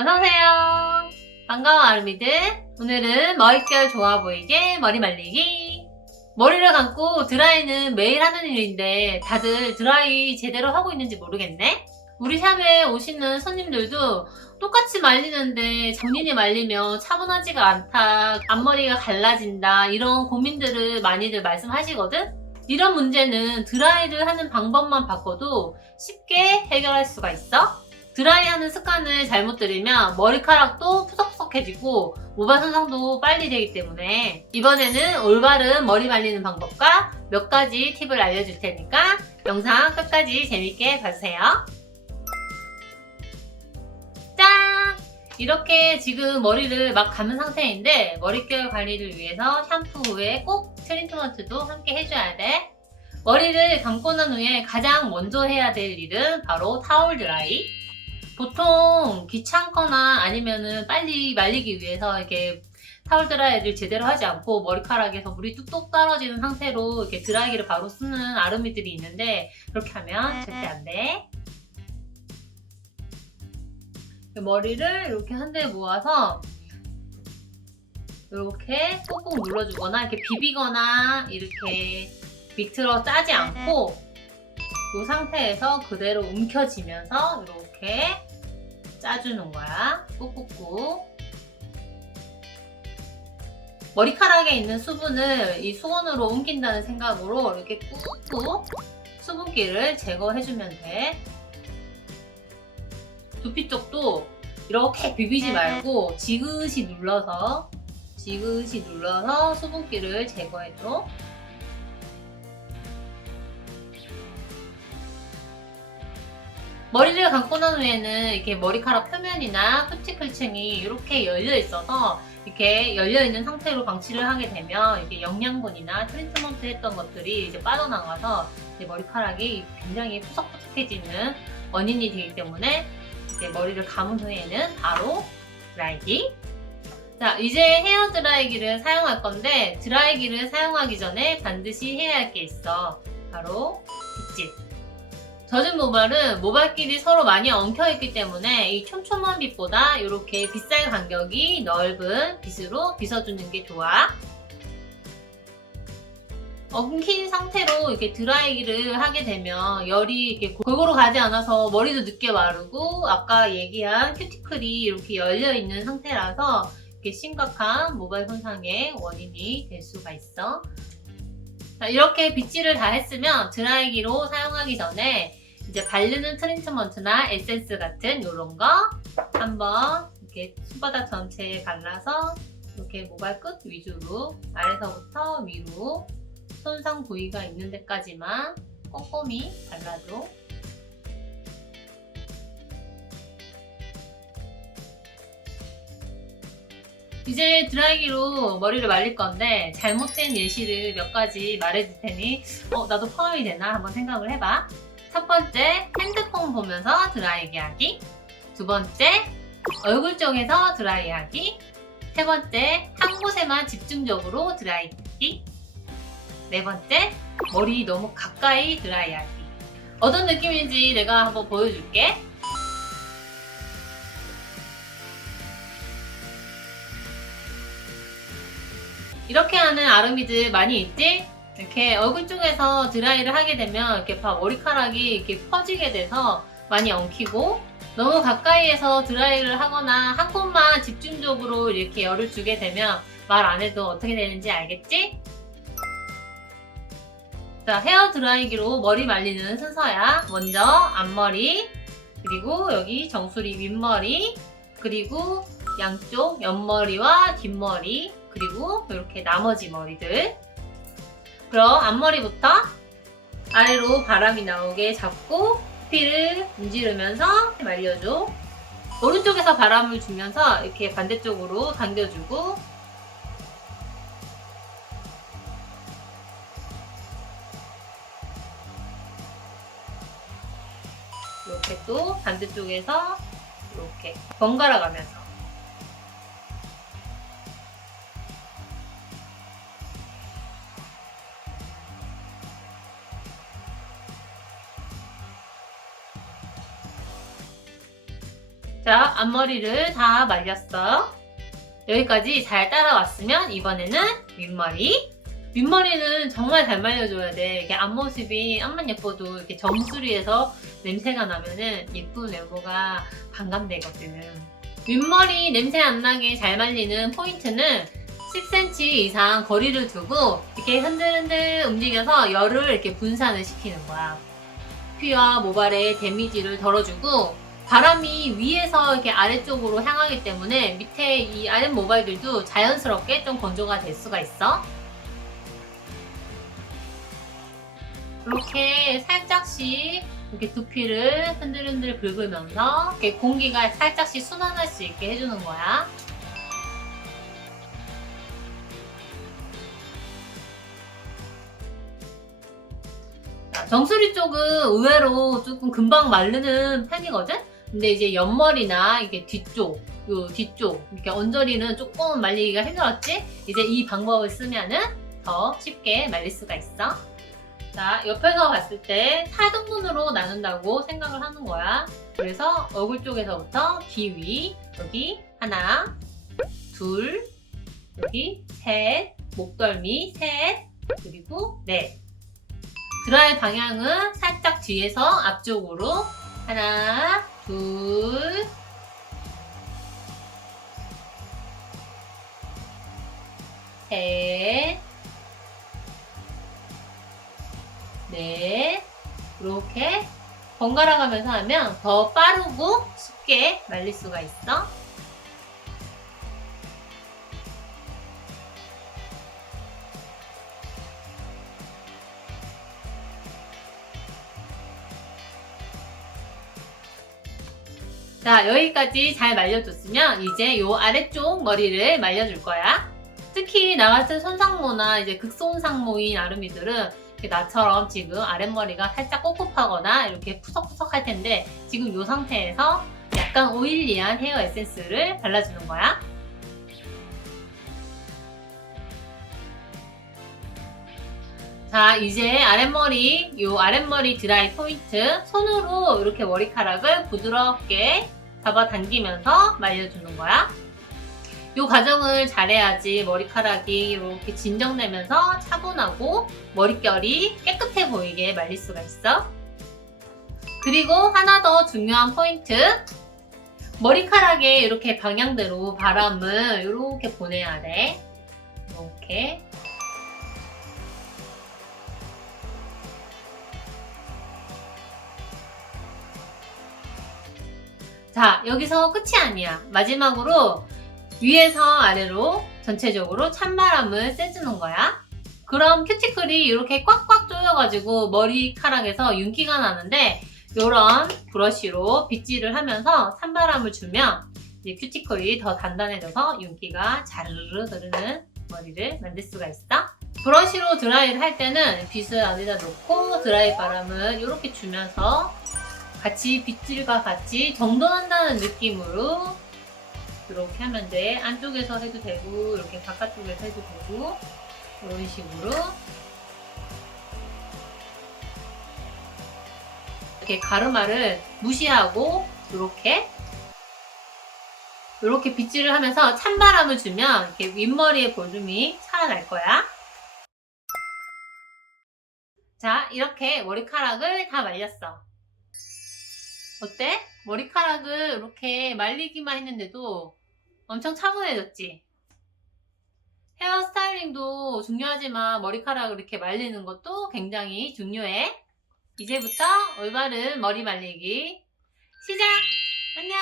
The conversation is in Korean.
어서오세요. 반가워, 아르미들. 오늘은 머릿결 좋아 보이게 머리 말리기. 머리를 감고 드라이는 매일 하는 일인데 다들 드라이 제대로 하고 있는지 모르겠네? 우리 샵에 오시는 손님들도 똑같이 말리는데 본인이 말리면 차분하지가 않다, 앞머리가 갈라진다, 이런 고민들을 많이들 말씀하시거든? 이런 문제는 드라이를 하는 방법만 바꿔도 쉽게 해결할 수가 있어. 드라이 하는 습관을 잘못 들이면 머리카락도 푸석푸석해지고 모발 손상도 빨리 되기 때문에 이번에는 올바른 머리 말리는 방법과 몇 가지 팁을 알려줄 테니까 영상 끝까지 재밌게 봐주세요. 짠! 이렇게 지금 머리를 막 감은 상태인데 머릿결 관리를 위해서 샴푸 후에 꼭 트리트먼트도 함께 해줘야 돼. 머리를 감고 난 후에 가장 먼저 해야 될 일은 바로 타올 드라이. 보통 귀찮거나 아니면은 빨리 말리기 위해서 이렇게 타올 드라이를 제대로 하지 않고 머리카락에서 물이 뚝뚝 떨어지는 상태로 이렇게 드라이기를 바로 쓰는 아르미들이 있는데 그렇게 하면 절대 안 돼. 머리를 이렇게 한 대에 모아서 이렇게 꾹꾹 눌러주거나 이렇게 비비거나 이렇게 밑으로 짜지 않고 이 상태에서 그대로 움켜쥐면서 이렇게 짜주는 거야. 꾹꾹꾹. 머리카락에 있는 수분을 이 수건으로 옮긴다는 생각으로 이렇게 꾹꾹 수분기를 제거해주면 돼. 두피 쪽도 이렇게 비비지 말고 지그시 눌러서 지그시 눌러서 수분기를 제거해줘. 머리를 감고 난 후에는 이렇게 머리카락 표면이나 쿠티클층이 이렇게 열려 있어서 이렇게 열려 있는 상태로 방치를 하게 되면 이게 영양분이나 트리트먼트 했던 것들이 이제 빠져나가서 이제 머리카락이 굉장히 푸석푸석해지는 원인이 되기 때문에 이제 머리를 감은 후에는 바로 드라이기. 자, 이제 헤어 드라이기를 사용할 건데 드라이기를 사용하기 전에 반드시 해야 할 게 있어. 바로 빗질. 젖은 모발은 모발끼리 서로 많이 엉켜있기 때문에 이 촘촘한 빗보다 이렇게 빗살 간격이 넓은 빗으로 빗어주는 게 좋아. 엉킨 상태로 이렇게 드라이기를 하게 되면 열이 이렇게 골고루 가지 않아서 머리도 늦게 마르고 아까 얘기한 큐티클이 이렇게 열려 있는 상태라서 이렇게 심각한 모발 손상의 원인이 될 수가 있어. 자, 이렇게 빗질을 다 했으면 드라이기로 사용하기 전에 이제 바르는 트리트먼트나 에센스 같은 이런 거 한번 이렇게 손바닥 전체에 발라서 이렇게 모발 끝 위주로 아래서부터 위로 손상 부위가 있는 데까지만 꼼꼼히 발라줘. 이제 드라이기로 머리를 말릴 건데 잘못된 예시를 몇 가지 말해줄 테니 어 나도 포함이 되나 한번 생각을 해봐. 첫 번째 핸드폰 보면서 드라이기 하기. 두 번째 얼굴 쪽에서 드라이 하기. 세 번째 한 곳에만 집중적으로 드라이 하기. 네 번째 머리 너무 가까이 드라이 하기. 어떤 느낌인지 내가 한번 보여줄게. 이렇게 하는 아르미들 많이 있지? 이렇게 얼굴 쪽에서 드라이를 하게 되면 이렇게 봐 머리카락이 이렇게 퍼지게 돼서 많이 엉키고 너무 가까이에서 드라이를 하거나 한 곳만 집중적으로 이렇게 열을 주게 되면 말 안 해도 어떻게 되는지 알겠지? 자, 헤어 드라이기로 머리 말리는 순서야. 먼저 앞머리, 그리고 여기 정수리 윗머리, 그리고 양쪽 옆머리와 뒷머리, 그리고 이렇게 나머지 머리들. 그럼 앞머리부터 아래로 바람이 나오게 잡고 피를 문지르면서 말려줘. 오른쪽에서 바람을 주면서 이렇게 반대쪽으로 당겨주고 이렇게 또 반대쪽에서 이렇게 번갈아 가면서 자, 앞머리를 다 말렸어. 여기까지 잘 따라왔으면 이번에는 윗머리. 윗머리는 정말 잘 말려줘야 돼. 이게 앞모습이 앞만 예뻐도 이렇게 정수리에서 냄새가 나면은 예쁜 외모가 반감되거든. 윗머리 냄새 안 나게 잘 말리는 포인트는 10cm 이상 거리를 두고 이렇게 흔들흔들 움직여서 열을 이렇게 분산을 시키는 거야. 피와 모발에 데미지를 덜어주고 바람이 위에서 이렇게 아래쪽으로 향하기 때문에 밑에 이 아랫 모발들도 자연스럽게 좀 건조가 될 수가 있어. 이렇게 살짝씩 이렇게 두피를 흔들흔들 긁으면서 이렇게 공기가 살짝씩 순환할 수 있게 해주는 거야. 자, 정수리 쪽은 의외로 조금 금방 마르는 편이거든? 근데 이제 옆머리나 이게 뒤쪽, 요 뒤쪽, 이렇게 언저리는 조금 말리기가 힘들었지? 이제 이 방법을 쓰면은 더 쉽게 말릴 수가 있어. 자, 옆에서 봤을 때 4등분으로 나눈다고 생각을 하는 거야. 그래서 얼굴 쪽에서부터 귀 위, 여기 하나, 둘, 여기 셋, 목덜미 셋, 그리고 넷. 드라이 방향은 살짝 뒤에서 앞쪽으로 하나, 둘, 셋, 넷, 이렇게 번갈아 가면서 하면 더 빠르고 쉽게 말릴 수가 있어. 자, 여기까지 잘 말려줬으면 이제 요 아래쪽 머리를 말려줄 거야. 특히 나 같은 손상모나 이제 극손상모인 아름이들은 이렇게 나처럼 지금 아랫머리가 살짝 꿉꿉하거나 이렇게 푸석푸석 할 텐데 지금 이 상태에서 약간 오일리한 헤어 에센스를 발라주는 거야. 자, 이제 아랫머리, 요 아랫머리 드라이 포인트 손으로 이렇게 머리카락을 부드럽게 잡아당기면서 말려주는 거야. 이 과정을 잘해야지 머리카락이 이렇게 진정되면서 차분하고 머릿결이 깨끗해 보이게 말릴 수가 있어. 그리고 하나 더 중요한 포인트. 머리카락에 이렇게 방향대로 바람을 이렇게 보내야 돼. 이렇게. 자, 여기서 끝이 아니야. 마지막으로 위에서 아래로 전체적으로 찬바람을 쐬주는 거야. 그럼 큐티클이 이렇게 꽉꽉 조여가지고 머리카락에서 윤기가 나는데 이런 브러쉬로 빗질을 하면서 찬바람을 주면 이제 큐티클이 더 단단해져서 윤기가 자르르 흐르는 머리를 만들 수가 있어. 브러쉬로 드라이를 할 때는 빗을 안에다 놓고 드라이 바람을 이렇게 주면서 같이 빗질과 같이 정돈한다는 느낌으로 이렇게 하면 돼. 안쪽에서 해도 되고 이렇게 바깥쪽에서 해도 되고 이런 식으로 이렇게 가르마를 무시하고 이렇게 이렇게 빗질을 하면서 찬바람을 주면 이렇게 윗머리에 볼륨이 살아날 거야. 자, 이렇게 머리카락을 다 말렸어. 어때? 머리카락을 이렇게 말리기만 했는데도 엄청 차분해졌지? 헤어 스타일링도 중요하지만 머리카락을 이렇게 말리는 것도 굉장히 중요해. 이제부터 올바른 머리 말리기 시작! 안녕!